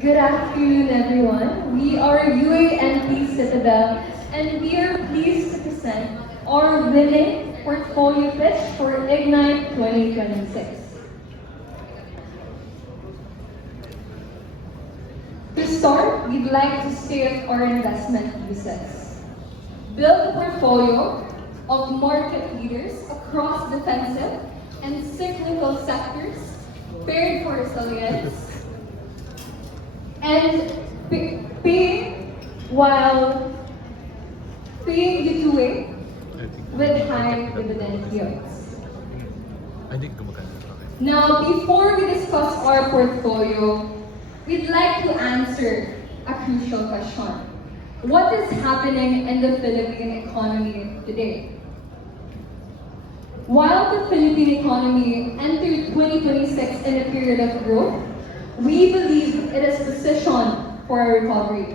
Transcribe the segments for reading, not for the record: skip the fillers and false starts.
Good afternoon, everyone. We are UANP Citadel, and we are pleased to present our winning portfolio pitch for Ignite 2026. To start, we'd like to state our investment thesis. Build a portfolio of market leaders across defensive and cyclical sectors paired for resilience and pay while paying you to wait with high dividend yields. Now, before we discuss our portfolio, we'd like to answer a crucial question. What is happening in the Philippine economy today? While the Philippine economy entered 2026 in a period of growth, we believe it is positioned for a recovery.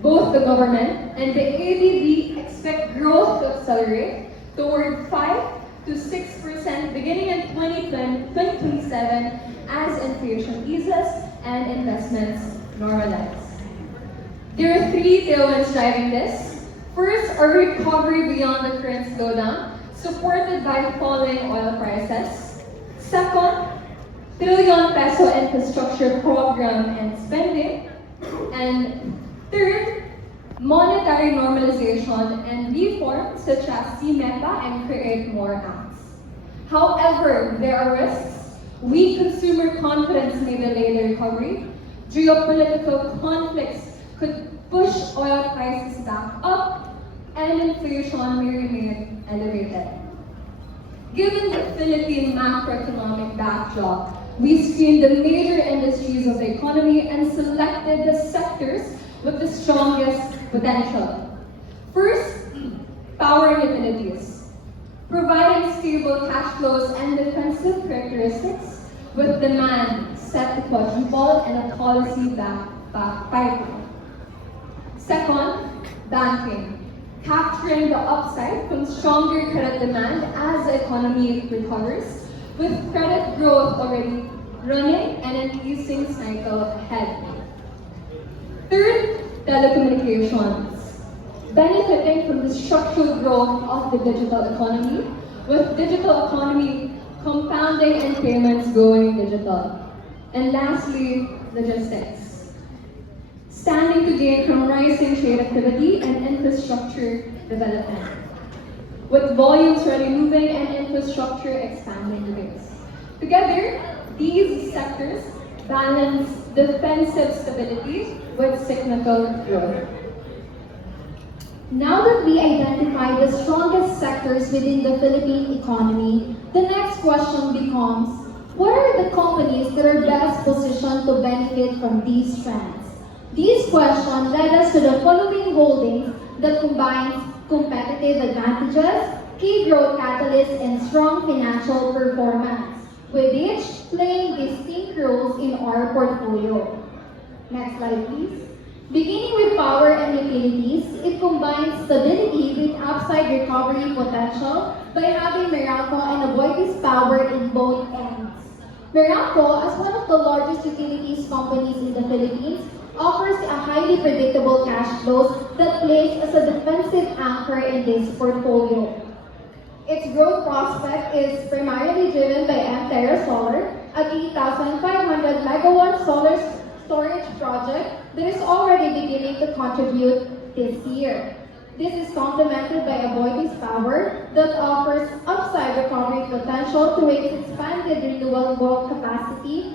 Both the government and the ADB expect growth to accelerate toward 5 to 6% beginning in 2027 as inflation eases and investments normalize. There are three tailwinds driving this. First, a recovery beyond the current slowdown, supported by falling oil prices. Second, trillion peso infrastructure program and spending. And third, monetary normalization and reform such as CMEPA and Create More Acts. However, there are risks. Weak consumer confidence may delay the recovery. Geopolitical conflicts could push oil prices back up, and inflation may remain elevated. Given the Philippine macroeconomic backdrop, we screened the major industries of the economy and selected the sectors with the strongest potential. First, power and utilities, providing stable cash flows and defensive characteristics with demand set to quadruple and a policy-backed pipeline. Second, banking, capturing the upside from stronger credit demand as the economy recovers, with credit growth already running and an easing cycle ahead. Third, telecommunications, benefiting from the structural growth of the digital economy, with digital economy compounding and payments going digital. And lastly, logistics, standing to gain from rising trade activity and infrastructure development, with volumes already moving and infrastructure expanding the base. Together, these sectors balance defensive stability with cyclical growth. Now that we identify the strongest sectors within the Philippine economy, the next question becomes, what are the companies that are best positioned to benefit from these trends? This question led us to the following holdings that combines competitive advantages, key growth catalysts, and strong financial performance, with each playing distinct roles in our portfolio. Next slide, please. Beginning with power and utilities, it combines stability with upside recovery potential by having Meralco and Aboitiz Power in both ends. Meralco, as one of the largest utilities companies in the Philippines, offers a highly predictable cash flows that plays as a defensive anchor in this portfolio. Its growth prospect is primarily driven by Mterra Solar, a 3,500 megawatt solar storage project that is already beginning to contribute this year. This is complemented by Aboitiz Power that offers upside recovery potential through its expanded renewable capacity,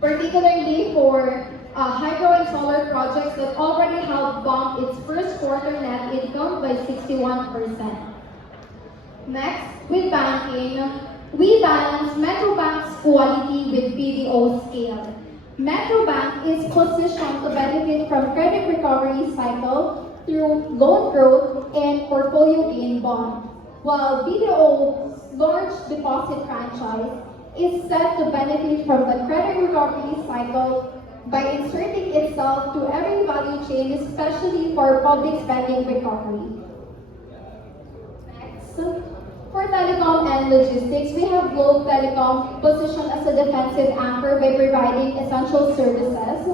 particularly for hydro and solar projects that already helped bump its first quarter net income by 61%. Next, with banking, we balance Metrobank's quality with BDO scale. Metrobank is positioned to benefit from credit recovery cycle through loan growth and portfolio gain bond, while BDO's large deposit franchise is set to benefit from the credit recovery cycle by inserting itself to every value chain, especially for public spending recovery. Next, For telecom and logistics, we have Globe Telecom positioned as a defensive anchor by providing essential services.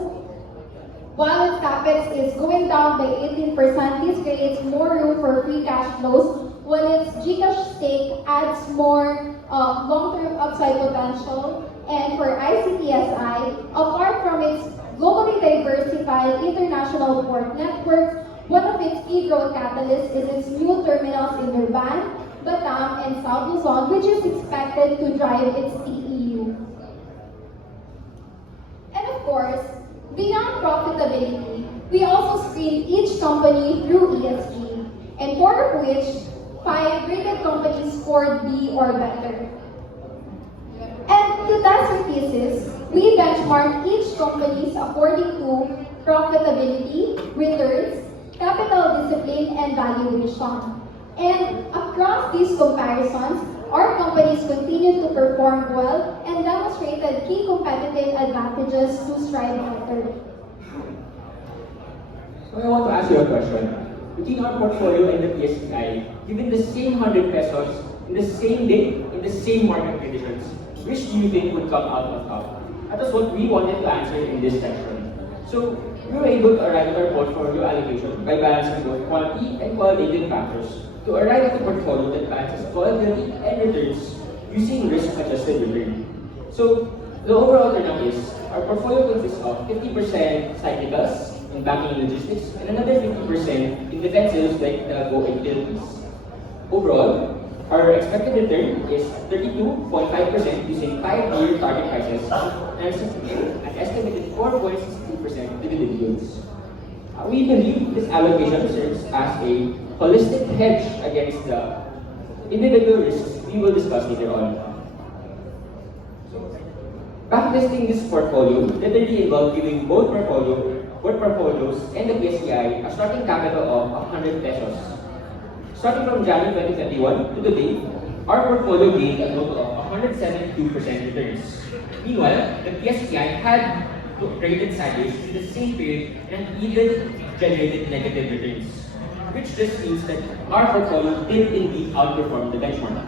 While its capex is going down by 18%, this creates more room for free cash flows, while its GCash stake adds more long-term upside potential. And for ICTSI, apart from its globally diversified international port networks, one of its key growth catalysts is its new terminals in Durban, Batam, and South Luzon, which is expected to drive its TEU. And of course, beyond profitability, we also screen each company through ESG, and four of which, 5 rated companies scored B or better. And to test our thesis, we benchmark each companies according to profitability, returns, capital discipline, and valuation. And across these comparisons, our companies continue to perform well and demonstrated key competitive advantages to strive better. So I want to ask you a question. Between our portfolio and the PSEI, given the same 100 pesos, in the same day, in the same market conditions, which do you think would come out on top? That is what we wanted to answer in this section. So we were able to arrive at our portfolio allocation by balancing both quantity and qualitative factors to arrive at a portfolio that balances volatility and returns using risk-adjusted return. So the overall turnout is our portfolio consists of 50% cyclicals in banking and logistics and another 50% in defensives like the Go and utilities. Overall, our expected return is 32.5% using 5-year target prices and an estimated 4.62% dividend yields. We believe this allocation serves as a holistic hedge against the individual risks we will discuss later on. Backlisting this portfolio literally involved giving both portfolios and the PSEI a starting capital of 100 pesos. Starting from January 2021 to today, our portfolio gained a total of 172% returns. Meanwhile, the PSEI had rated sideways in the same period and even generated negative returns, which just means that our portfolio did indeed outperform the benchmark.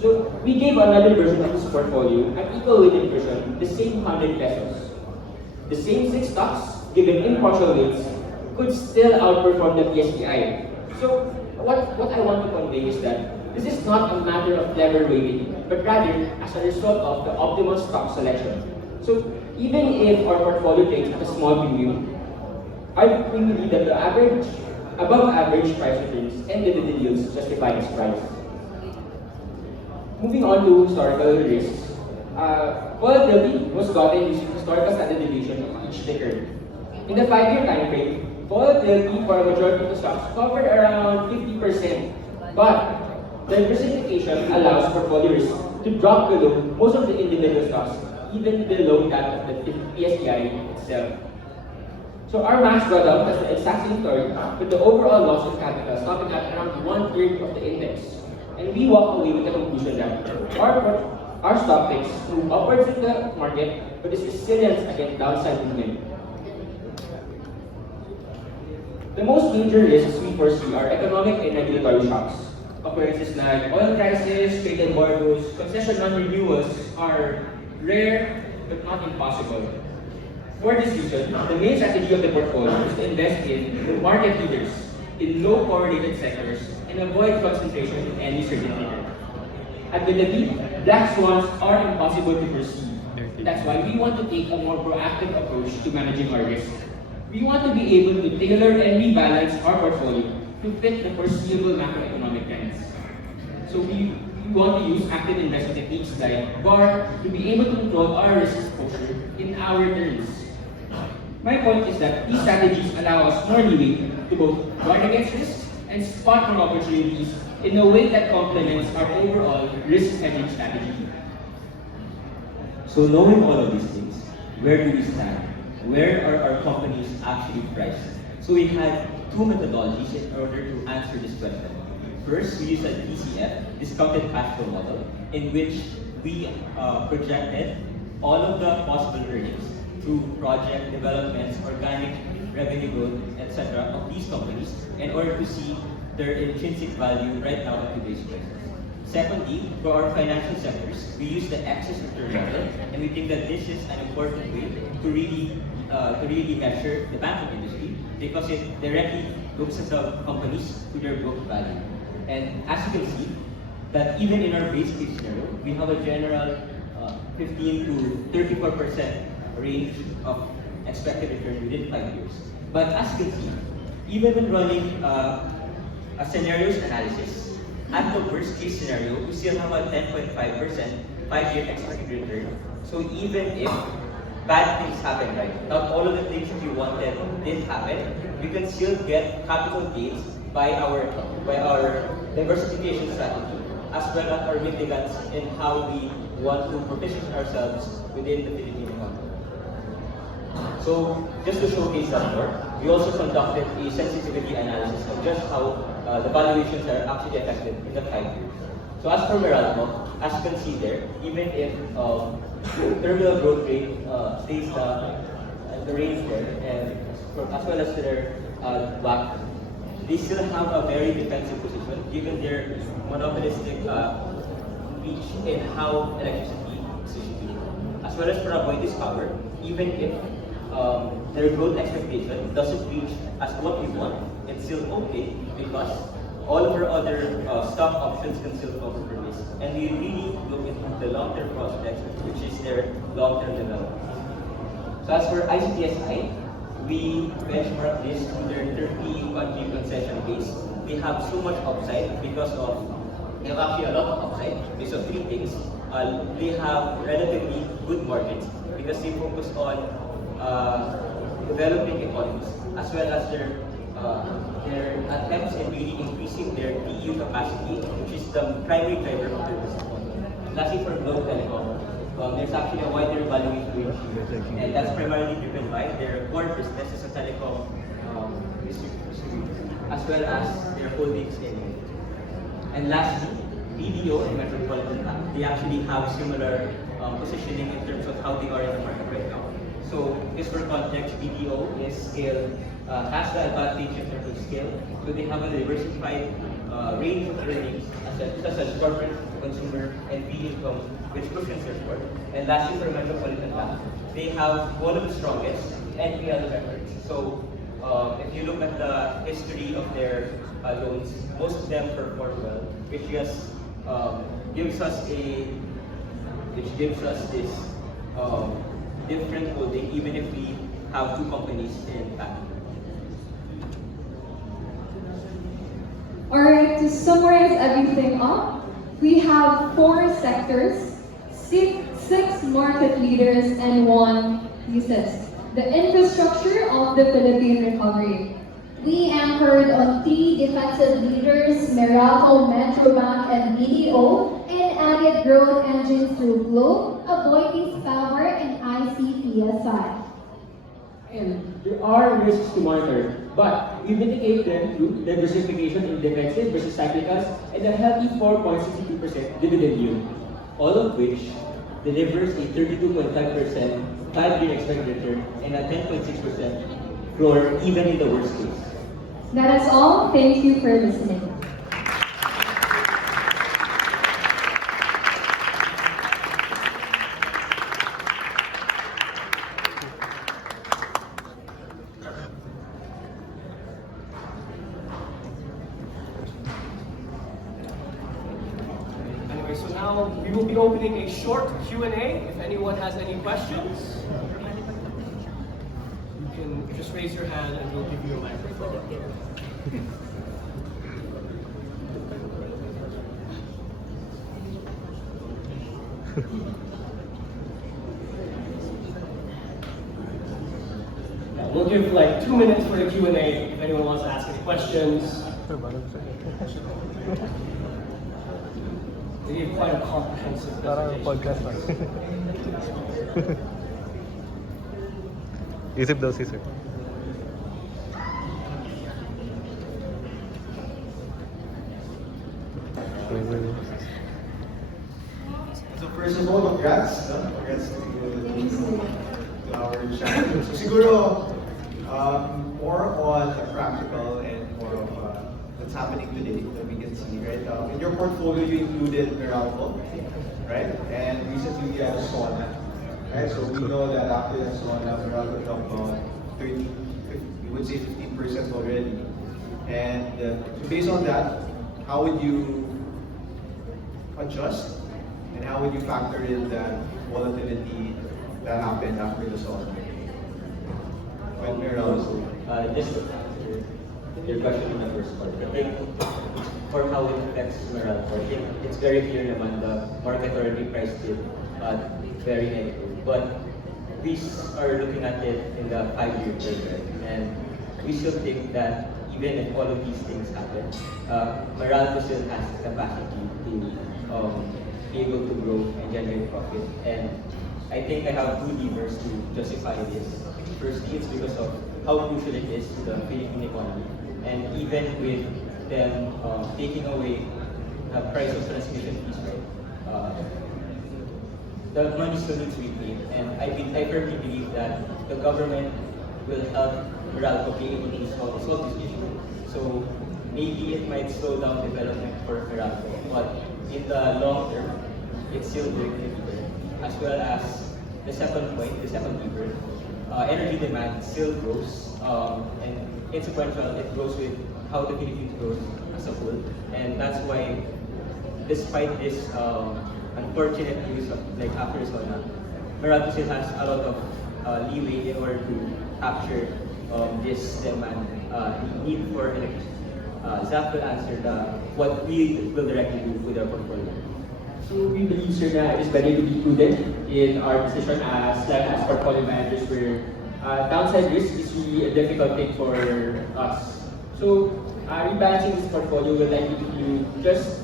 So we gave another version of this portfolio, an equal weighted version, the same 100 pesos. The same 6 stocks, given impartial weights, could still outperform the PSEI. So what I want to convey is that this is not a matter of clever weighting, but rather as a result of the optimal stock selection. So even if our portfolio trades at a small premium, we believe that the above average price returns and dividend yields justify its price. Moving on to historical risks, volatility was gotten using historical standard deviation of each ticker. In the 5-year time frame, volatility for a majority of the stocks covered around 50%, but diversification allows portfolio risk to drop below most of the individual stocks, even below that of the PSEI itself. So our max drawdown has the exact same story, with the overall loss of capital stopping at around 1/3 of the index. And we walk away with the conclusion that our stock picks move upwards in the market, but is resilient against downside movement. The most major risks we foresee are economic and regulatory shocks. Occurrences like oil crisis, trade embargoes, concession non-renewals are rare but not impossible. For this reason, the main strategy of the portfolio is to invest in the market leaders in low correlated sectors and avoid concentration in any certain ticker. Admittedly, black swans are impossible to foresee. That's why we want to take a more proactive approach to managing our risk. We want to be able to tailor and rebalance our portfolio to fit the foreseeable macroeconomic trends. So we want to use active investment techniques like VAR to be able to control our risk exposure in our returns. My point is that these strategies allow us more leeway to both guard against risks and spot on opportunities in a way that complements our overall risk hedging strategy. So knowing all of these things, where do we stand? Where are our companies actually priced? So we had 2 methodologies in order to answer this question. First, we used a DCF, discounted cash flow model, in which we projected all of the possible earnings through project developments, organic revenue growth, etc. of these companies in order to see their intrinsic value right now at today's prices. Secondly, for our financial sectors, we use the excess return model, and we think that this is an important way to really measure the banking industry because it directly looks at the companies to their book value. And as you can see, that even in our base case scenario, we have a general 15 to 34% range of expected return within 5 years. But as you can see, even when running a scenarios analysis, at the worst case scenario, we still have a 10.5% 5-year expected return. So even if bad things happen, right, not all of the things that you wanted did happen, we can still get capital gains by our diversification strategy, as well as our mitigants in how we want to position ourselves within the Philippine economy. So, just to showcase that more, we also conducted a sensitivity analysis of just how the valuations are actually affected in the 5 years. So, as for Meralco, as you can see there, even if terminal growth rate stays the range there, and as well as their WACC, they still have a very defensive position given their monopolistic reach in how electricity is distributed. As well as for Aboitiz Power, even if their growth expectation doesn't reach as what we want, it's still okay because all of our other stock options can still cover for this. And we really look into the long-term prospects, which is their long-term development. So as for ICTSI, we benchmark this to their 30-country concession base. They have so much upside because of, they have actually a lot of upside because of 3 things. They have relatively good markets because they focus on developing economies, as well as their attempts in really increasing their TEU capacity, which is the primary driver of their business model. Lastly, for Globe Telecom, there's actually a wider valuation range here, and that's primarily driven by their core business as a telecom distributor, as well as their holdings in. And lastly, BDO and Metropolitan Bank, they actually have similar positioning in terms of how they are in the market right now. So, just for context, BDO is scale, has the advantage in terms of scale. So they have a diversified range of earnings, such as corporate, consumer, and fee income, which cushions their support. And lastly, for Metropolitan Bank, they have one of the strongest NPL records. So, if you look at the history of their loans, most of them perform well, which just gives us this different holding, even if we have 2 companies in banking. Alright, to summarize everything up, we have 4 sectors, 6 market leaders, and 1 thesis. The infrastructure of the Philippine recovery. We anchored on 3 defensive leaders, Meralco, Metrobank, and BDO, and added growth engines through Globe, Aboitiz Power, and ICTSI. And there are risks to monitor, but we mitigate them through diversification in defensive versus cyclicals and a healthy 4.62% dividend yield, all of which delivers a 32.5% 5-year expected return and a 10.6% floor even in the worst case. That is all. Thank you for listening. Anyway, so now we will be opening a short Q&A. If anyone has any questions, you can just raise your hand and we'll give you a microphone. We'll give like 2 minutes for the Q&A if anyone wants to ask any questions. They gave quite a comprehensive Parang presentation. podcast lang. Isip daw si sir. So first of all, congrats. No? Congrats to our channel. So siguro, more on the practical and more of what's happening today. The biggest can see, right? In your portfolio, you included Meralco, right? And recently you had Sona, right? So we know that after the Sona, Meralco dropped about 30, 50, we would say 15% already. And so based on that, how would you adjust and how would you factor in that volatility that happened after the Sona? When Meralco. Just to answer your question in the first part, I think for how it affects Meralco, I think it's very clear naman the market already priced it very negative. But we are looking at it in the 5-year term, right? And we still think that even if all of these things happen, Meralco still has the capacity to be able to grow and generate profit. And I think I have two levers to justify this. Firstly, it's because of how crucial it is to the Philippine economy. And even with them taking away the price of transmission fees, right, the money still needs to be paid. And I firmly believe that the government will help Meralco be able to solve this issue. So maybe it might slow down development for Meralco, but in the long term, it's still very critical. As well as the second point, the second lever, energy demand still grows, and in sequential, it grows with how the Philippines grows as a whole, and that's why, despite this unfortunate news of like after Sona, Meralco still has a lot of leeway in order to capture this demand need for electricity. Zach will answer what we will directly do with our portfolio. So we believe, sir, that it is better to be prudent in our decision as portfolio managers where downside risk is really a difficult thing for us. So rebalancing this portfolio will likely include just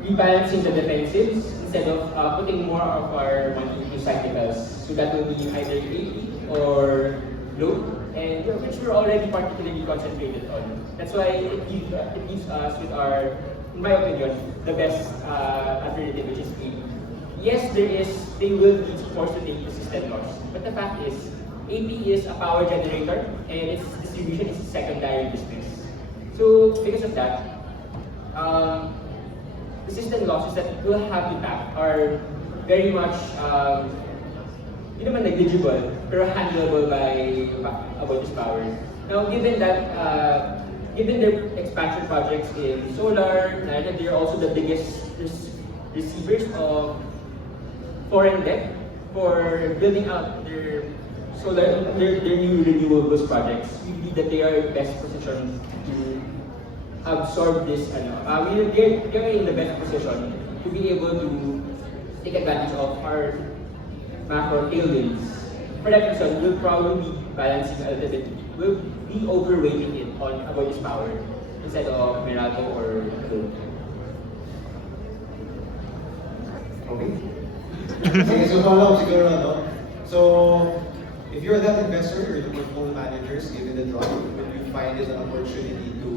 rebalancing the defensives instead of putting more of our money into cyclicals. So that will be either AP or low, and which we're already particularly concentrated on. That's why it leaves us with our, in my opinion, the best alternative, which is AP. Yes, they will be forced to take the system loss, but the fact is, AP is a power generator and its distribution is a secondary business. So because of that, the system losses that will have impact are very much hindi naman negligible, pero handleable by Aboitiz Power. Now, given that, given their expansion projects in solar, and they're also the biggest receivers of foreign debt for building out their solar, their new renewables projects, we believe that they are best positioned to absorb this. They're in the best position to be able to take advantage of our macro tailwinds. For that reason, we'll probably be balancing a little bit. We'll be overweighting it on Aboitiz Power instead of Meralco or Globe. Okay. Okay, so follow up siguro, no? So, if you're that investor or the portfolio managers, given the drop, would you find it an opportunity to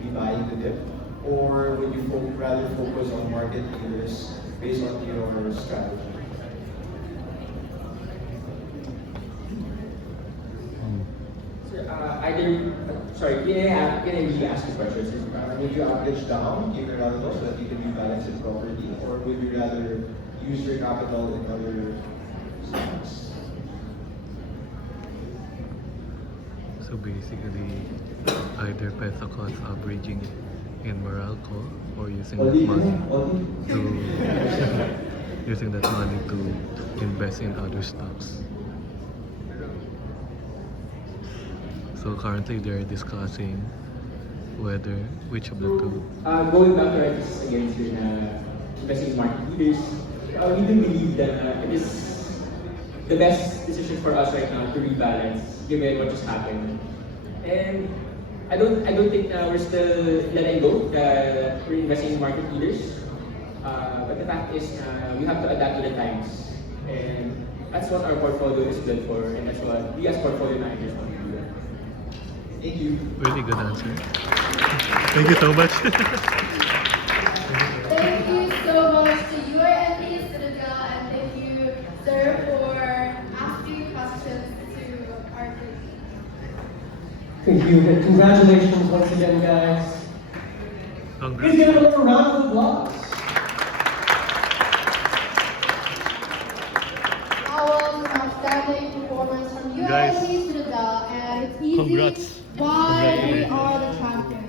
be buying the dip? Or would you rather focus on market leaders based on your strategy? Can I really ask the questions? Would you average down, give it out so that you can rebalance it properly? Or would you rather use your capital in other stocks? So basically, either peso cost averaging in Meralco or using that money to using that money to invest in other stocks. So currently they're discussing which of the two. Going back to our thesis again, sir, na investing in market leaders, we do believe that it is the best decision for us right now to rebalance given what just happened. And I don't think we're still letting go that we're investing in market leaders. But the fact is we have to adapt to the times. And that's what our portfolio is built for, and that's what we as portfolio managers want to do. Thank you. Really good answer. Thank you so much. Thank you so much to your MD, Sylvia, and thank you, sir, for asking questions to our group. Thank you. Congratulations once again, guys. Please give them a round of applause. That was an outstanding performance from Guys, USC Citadel, and it's easy congrats. why we are the champions.